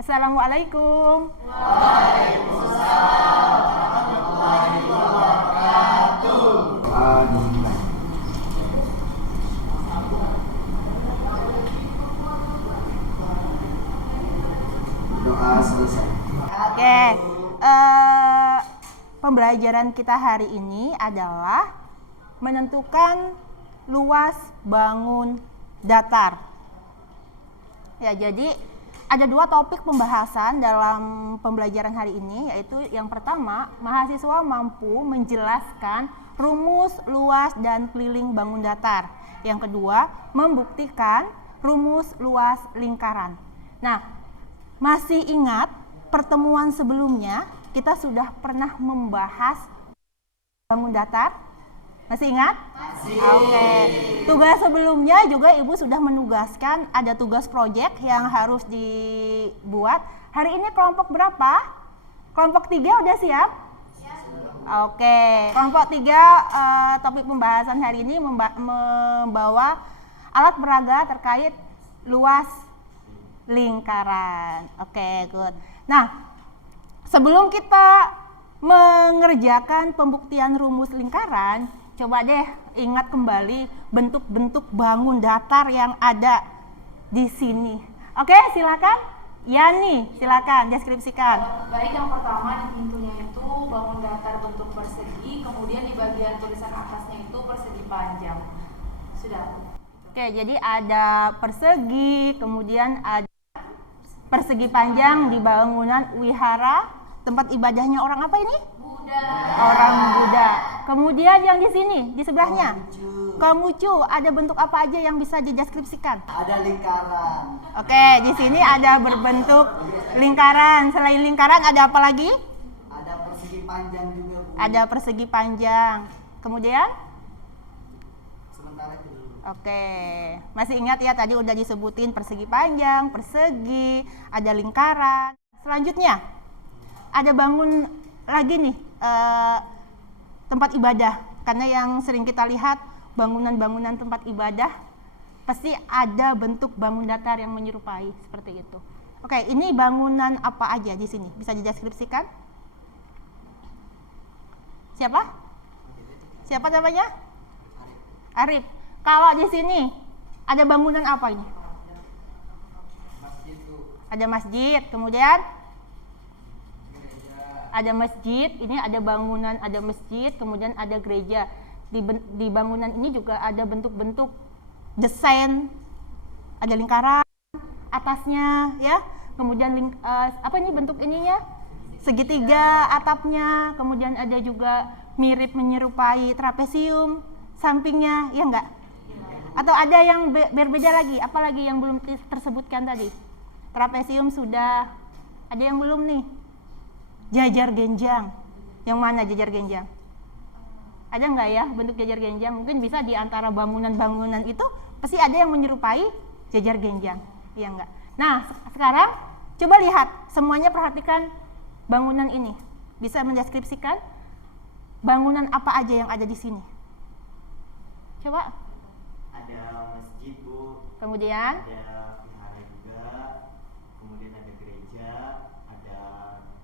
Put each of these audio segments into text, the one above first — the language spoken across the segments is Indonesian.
Assalamualaikum. Waalaikumsalam warahmatullahi wabarakatuh. Doa selesai. Oke, pembelajaran kita hari ini adalah menentukan luas bangun datar. Ya, jadi ada dua topik pembahasan dalam pembelajaran hari ini, yaitu yang pertama, mahasiswa mampu menjelaskan rumus luas dan keliling bangun datar. Yang kedua, membuktikan rumus luas lingkaran. Nah, masih ingat pertemuan sebelumnya kita sudah pernah membahas bangun datar? Masih ingat? Masih. Oke. Tugas sebelumnya juga Ibu sudah menugaskan ada tugas proyek yang harus dibuat. Hari ini kelompok berapa? Kelompok 3 udah siap? Siap. Oke. Kelompok 3 topik pembahasan hari ini membawa alat peraga terkait luas lingkaran. Oke, good. Nah, sebelum kita mengerjakan pembuktian rumus lingkaran, coba deh ingat kembali bentuk-bentuk bangun datar yang ada di sini. Oke, silakan. Yani, silakan deskripsikan. Baik, yang pertama di pintunya itu bangun datar bentuk persegi, kemudian di bagian tulisan atasnya itu persegi panjang. Sudah. Oke, jadi ada persegi, kemudian ada persegi panjang di bangunan wihara, tempat ibadahnya orang apa ini? Buddha. Orang Buddha. Kemudian yang di sini, di sebelahnya, Konghucu. Ada bentuk apa aja yang bisa dideskripsikan? Ada lingkaran. Oke, di sini ada berbentuk lingkaran. Selain lingkaran ada apa lagi? Ada persegi panjang juga, Bu. Ada persegi panjang. Kemudian? Sementara itu dulu. Oke, masih ingat ya tadi udah disebutin persegi panjang, persegi, ada lingkaran. Selanjutnya, ada bangun lagi nih tempat ibadah. Karena yang sering kita lihat bangunan-bangunan tempat ibadah pasti ada bentuk bangun datar yang menyerupai seperti itu. Oke, ini bangunan apa aja di sini? Bisa dideskripsikan? Siapa? Siapa namanya? Arif. Kalau di sini ada bangunan apa ini? Masjid, Bu. Ada masjid, kemudian Gereja. ada masjid, ini ada bangunan, ada masjid, kemudian ada gereja. Di bangunan ini juga ada bentuk-bentuk desain, ada lingkaran atasnya, ya. Kemudian apa ini bentuk ininya? Segitiga atapnya, kemudian ada juga mirip menyerupai trapesium sampingnya, ya enggak? Atau ada yang berbeda lagi? Apalagi yang belum tersebutkan tadi? Trapesium sudah, ada yang belum nih? Jajar genjang. Yang mana jajar genjang? Ada nggak ya bentuk jajar genjang? Mungkin bisa di antara bangunan-bangunan itu pasti ada yang menyerupai jajar genjang, iya nggak? Nah, sekarang coba lihat, semuanya perhatikan bangunan ini. Bisa mendeskripsikan bangunan apa aja yang ada di sini? Coba. Ada masjid, Bu. Kemudian Ada vihara juga. Kemudian ada gereja, ada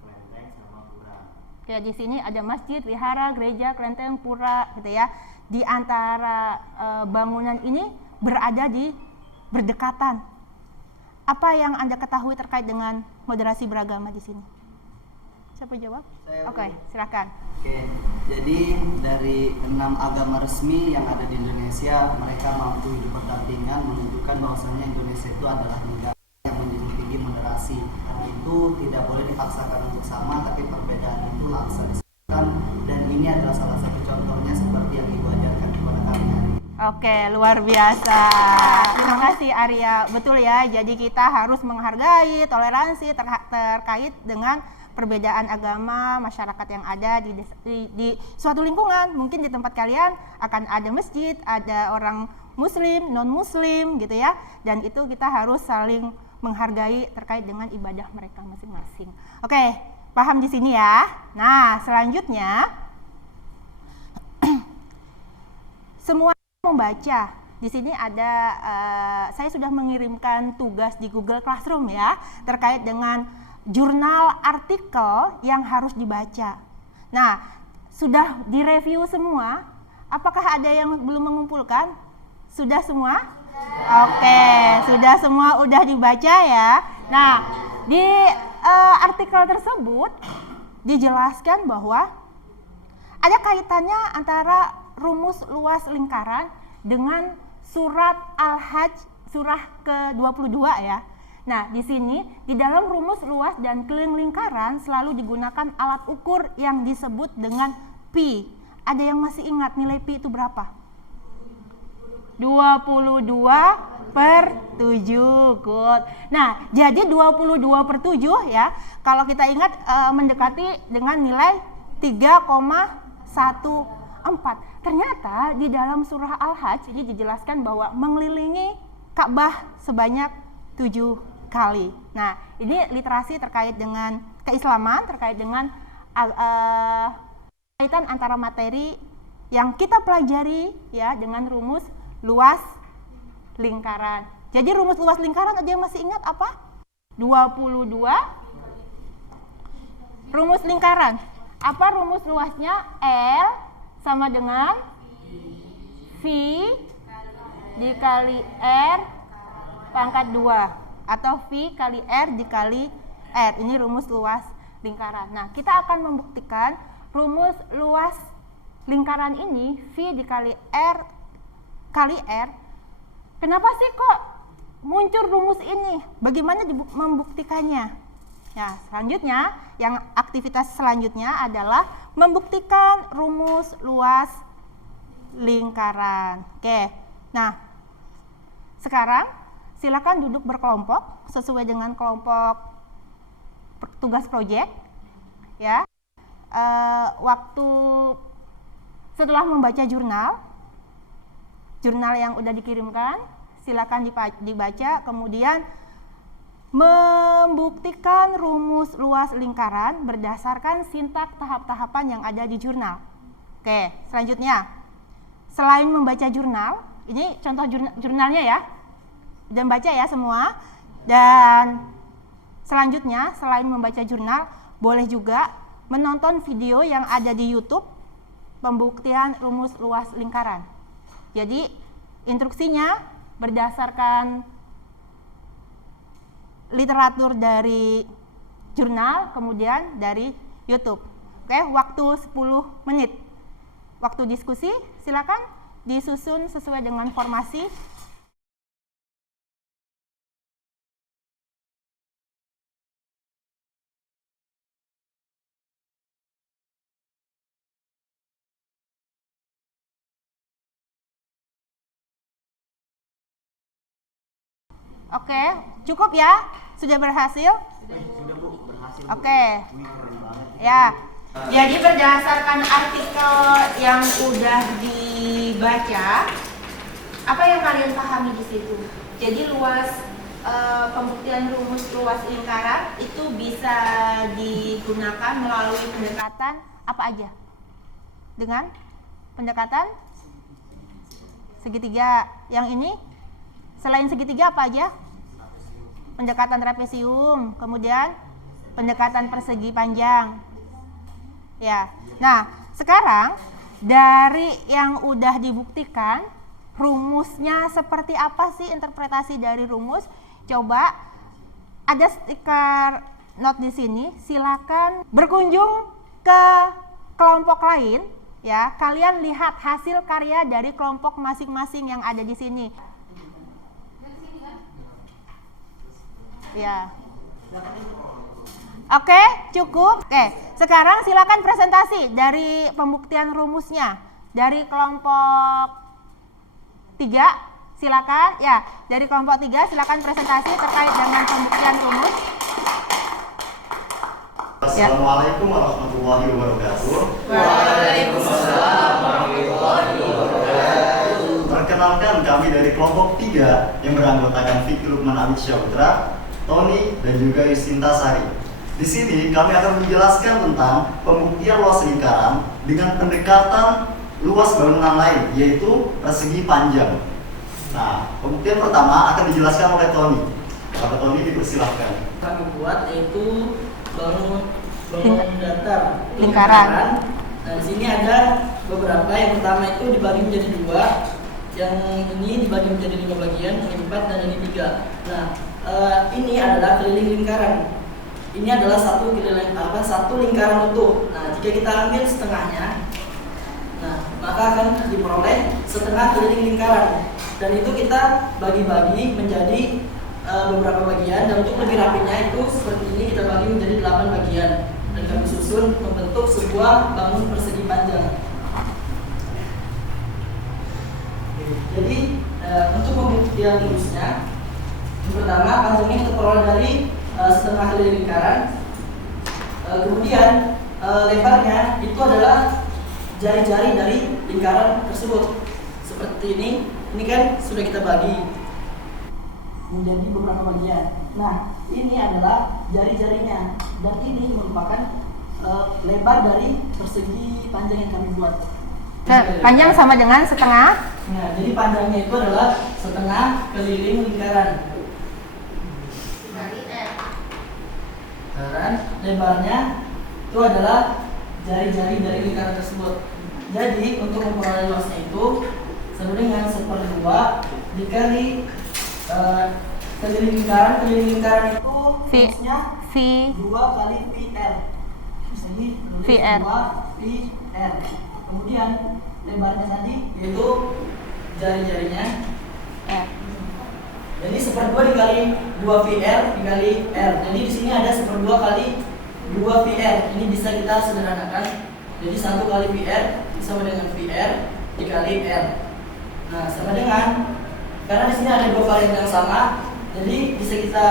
kelenteng sama pura. ya di sini ada masjid, wihara, gereja, kelenteng, pura, gitu ya. Di antara bangunan ini berada di berdekatan. Apa yang Anda ketahui terkait dengan moderasi beragama di sini? Siapa jawab? Oke, silakan. Oke, jadi dari 6 agama resmi yang ada di Indonesia, mereka mampu hidup berdampingan menunjukkan bahwasannya Indonesia itu adalah negara yang menjunjung tinggi moderasi. Karena itu tidak boleh dipaksakan untuk sama, tapi perbedaan itu harus disatukan. Dan ini adalah salah satu contohnya seperti yang Ibu ajarkan kepada kami hari ini. Oke, luar biasa. Terima kasih Arya. Betul ya, jadi kita harus menghargai toleransi terkait dengan perbedaan agama masyarakat yang ada di suatu lingkungan. Mungkin di tempat kalian akan ada masjid, ada orang muslim, non muslim gitu ya, dan itu kita harus saling menghargai terkait dengan ibadah mereka masing-masing. Oke, paham di sini ya. Nah, selanjutnya semua membaca di sini ada saya sudah mengirimkan tugas di Google Classroom ya terkait dengan jurnal artikel yang harus dibaca. Nah, sudah direview semua. Apakah ada yang belum mengumpulkan? Sudah semua? Oke, sudah semua udah dibaca ya. Nah, di artikel tersebut dijelaskan bahwa ada kaitannya antara rumus luas lingkaran dengan surat Al-Hajj surah ke-22 ya. Nah, di sini di dalam rumus luas dan keliling lingkaran selalu digunakan alat ukur yang disebut dengan pi. Ada yang masih ingat nilai pi itu berapa? 22/7. Good. Nah, jadi 22/7 ya. Kalau kita ingat mendekati dengan nilai 3,14. Ternyata di dalam surah Al-Hajj ini dijelaskan bahwa mengelilingi Ka'bah sebanyak 7 kali. Nah, ini literasi terkait dengan keislaman, terkait dengan kaitan antara materi yang kita pelajari ya dengan rumus luas lingkaran. Jadi rumus luas lingkaran ada yang masih ingat apa? 22 rumus lingkaran. Apa rumus luasnya? L sama dengan V dikali R pangkat 2 atau V kali R dikali R. Ini rumus luas lingkaran. Nah, kita akan membuktikan rumus luas lingkaran ini V dikali R kali R. Kenapa sih kok muncul rumus ini? Bagaimana membuktikannya? Ya, selanjutnya, yang aktivitas selanjutnya adalah membuktikan rumus luas lingkaran. Oke, nah sekarang silakan duduk berkelompok sesuai dengan kelompok tugas proyek. Ya, waktu setelah membaca jurnal yang udah dikirimkan, silakan dibaca, kemudian membuktikan rumus luas lingkaran berdasarkan sintak tahap-tahapan yang ada di jurnal. Oke, selanjutnya, selain membaca jurnal, ini contoh jurnalnya ya, dan baca ya semua. Dan selanjutnya, selain membaca jurnal, boleh juga menonton video yang ada di YouTube pembuktian rumus luas lingkaran. Jadi instruksinya berdasarkan literatur dari jurnal, kemudian dari YouTube. Oke, waktu 10 menit. Waktu diskusi silakan disusun sesuai dengan formasi. Oke, cukup ya? Sudah berhasil? Sudah Bu, berhasil. Oke. Wih, keren banget. Ya. Jadi berdasarkan artikel yang udah dibaca, apa yang kalian pahami di situ? Jadi luas pembuktian rumus luas lingkaran itu bisa digunakan melalui pendekatan apa aja? Dengan pendekatan segitiga. Yang ini selain segitiga apa aja? Pendekatan trapesium, kemudian pendekatan persegi panjang. Ya. Nah, sekarang dari yang udah dibuktikan, rumusnya seperti apa sih interpretasi dari rumus? Coba ada stiker note di sini, silakan berkunjung ke kelompok lain ya. Kalian lihat hasil karya dari kelompok masing-masing yang ada di sini. Ya. Oke, cukup. Oke, sekarang silakan presentasi dari pembuktian rumusnya dari kelompok 3. Silakan ya, dari kelompok 3 silakan presentasi terkait dengan pembuktian rumus. Assalamualaikum warahmatullahi wabarakatuh. Waalaikumsalam warahmatullahi wabarakatuh. Perkenalkan, kami dari kelompok 3 yang beranggotakan Fikri Lukman Abid Syahputra, Tony, dan juga Yusinta Sari. Di sini kami akan menjelaskan tentang pembuktian luas lingkaran dengan pendekatan luas bangunan lain, yaitu persegi panjang. Nah, pembuktian pertama akan dijelaskan oleh Tony. Bapak Tony dipersilahkan. Kami buat yaitu bangun datar Lingkaran. Nah, di sini ada beberapa. Yang pertama itu dibagi menjadi 2, yang ini dibagi menjadi 5 bagian, ini 4 dan ini 3. Nah, ini adalah keliling lingkaran. Ini adalah satu lingkaran utuh. Nah, jika kita ambil setengahnya, nah maka akan diperoleh setengah keliling lingkaran. Dan itu kita bagi-bagi menjadi beberapa bagian, dan untuk lebih rapinya itu seperti ini kita bagi menjadi 8 bagian dan kami susun membentuk sebuah bangun persegi panjang. Jadi untuk pembuktian rumusnya, yang pertama panjangnya kita peroleh dari setengah keliling lingkaran. Kemudian lebarnya itu adalah jari-jari dari lingkaran tersebut. Seperti ini kan sudah kita bagi menjadi beberapa bagian. Nah, ini adalah jari-jarinya, dan ini merupakan lebar dari persegi panjang yang kami buat. Panjang sama dengan setengah. Nah, jadi panjangnya itu adalah setengah keliling lingkaran. Dan lebarnya itu adalah jari-jari dari lingkaran tersebut. Jadi untuk memperoleh luasnya itu sama dengan 1/2 dikali keliling lingkaran. Keliling lingkaran itu luasnya V 2 kali PR. Ini VR. 2 PR. Kemudian lebarnya tadi yaitu jari-jarinya. R. Jadi 1/2 dikali 2 VR dikali R. Jadi di sini ada 1/2 kali 2 VR. Ini bisa kita sederhanakan. Jadi 1 kali VR sama dengan VR dikali R. Nah, sama dengan, karena di sini ada 2 varian yang sama, jadi bisa kita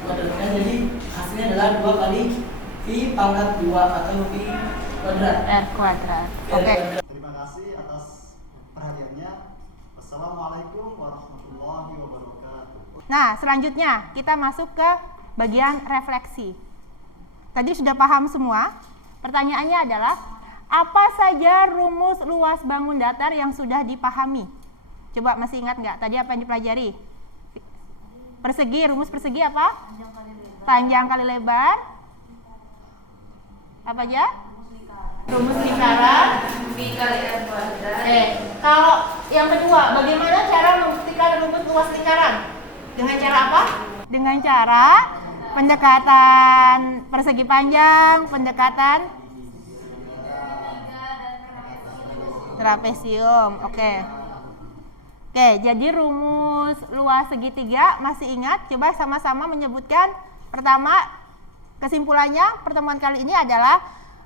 kuadratkan. Jadi hasilnya adalah 2 kali V pangkat 2 atau V kuadrat. R kuadrat. Oke. Terima kasih atas perhatiannya. Wassalamualaikum warahmatullahi wabarakatuh. Nah, selanjutnya kita masuk ke bagian refleksi. Tadi sudah paham semua. Pertanyaannya adalah, apa saja rumus luas bangun datar yang sudah dipahami? Coba masih ingat nggak tadi apa yang dipelajari? Persegi, rumus persegi apa? Panjang kali lebar. Apa aja? Rumus lingkaran. V kali R kuadrat. Kalau yang kedua, bagaimana cara membuktikan rumus luas lingkaran? Dengan cara apa? Dengan cara pendekatan persegi panjang, pendekatan trapesium. Oke, jadi rumus luas segitiga masih ingat? Coba sama-sama menyebutkan. Pertama, kesimpulannya pertemuan kali ini adalah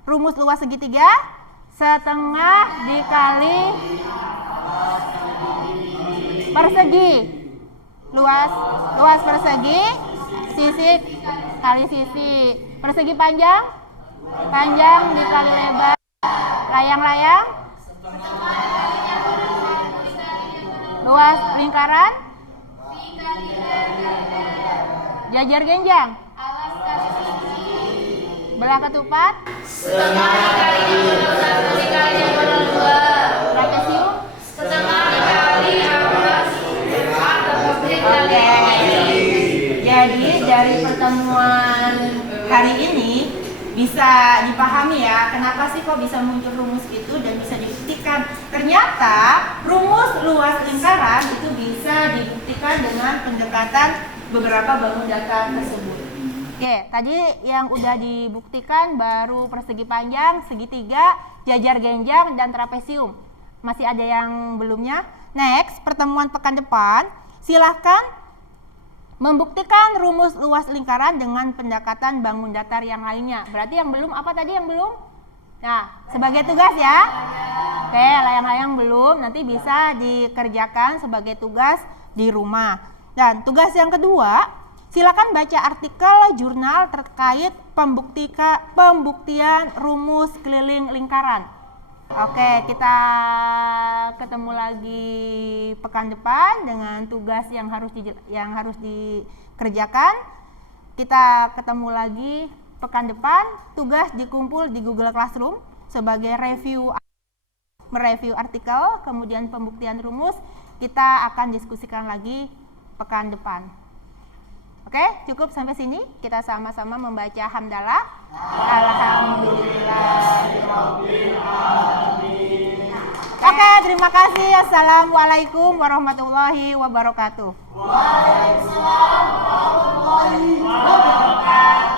rumus luas segitiga setengah dikali persegi. Luas persegi, sisi kali sisi. Persegi panjang dikali lebar. Layang-layang, luas lingkaran, jajar genjang, belah ketupat, Setengah dikali -1 dikali -2. trapesium. Setengah dikali atas 4 dikali. Jadi dari pertemuan hari ini bisa dipahami ya, kenapa sih kok bisa muncul rumus itu dan bisa dibuktikan. Ternyata rumus luas lingkaran itu bisa dibuktikan dengan pendekatan beberapa bangun datar tersebut. Oke, tadi yang udah dibuktikan baru persegi panjang, segitiga, jajar genjang, dan trapesium. Masih ada yang belumnya? Next, pertemuan pekan depan, silahkan membuktikan rumus luas lingkaran dengan pendekatan bangun datar yang lainnya. Berarti yang belum, apa tadi yang belum? Nah, sebagai tugas ya. Oke, layang-layang belum, nanti bisa dikerjakan sebagai tugas di rumah. Dan tugas yang kedua, silakan baca artikel jurnal terkait pembuktian rumus keliling lingkaran. Oke, kita ketemu lagi pekan depan dengan tugas yang harus dikerjakan. Kita ketemu lagi pekan depan, tugas dikumpul di Google Classroom sebagai mereview artikel, kemudian pembuktian rumus. kita akan diskusikan lagi pekan depan. Oke, cukup sampai sini. Kita sama-sama membaca hamdalah. Alhamdulillahirabbil alamin. Oke, terima kasih. Assalamualaikum warahmatullahi wabarakatuh. Waalaikumsalam warahmatullahi wabarakatuh.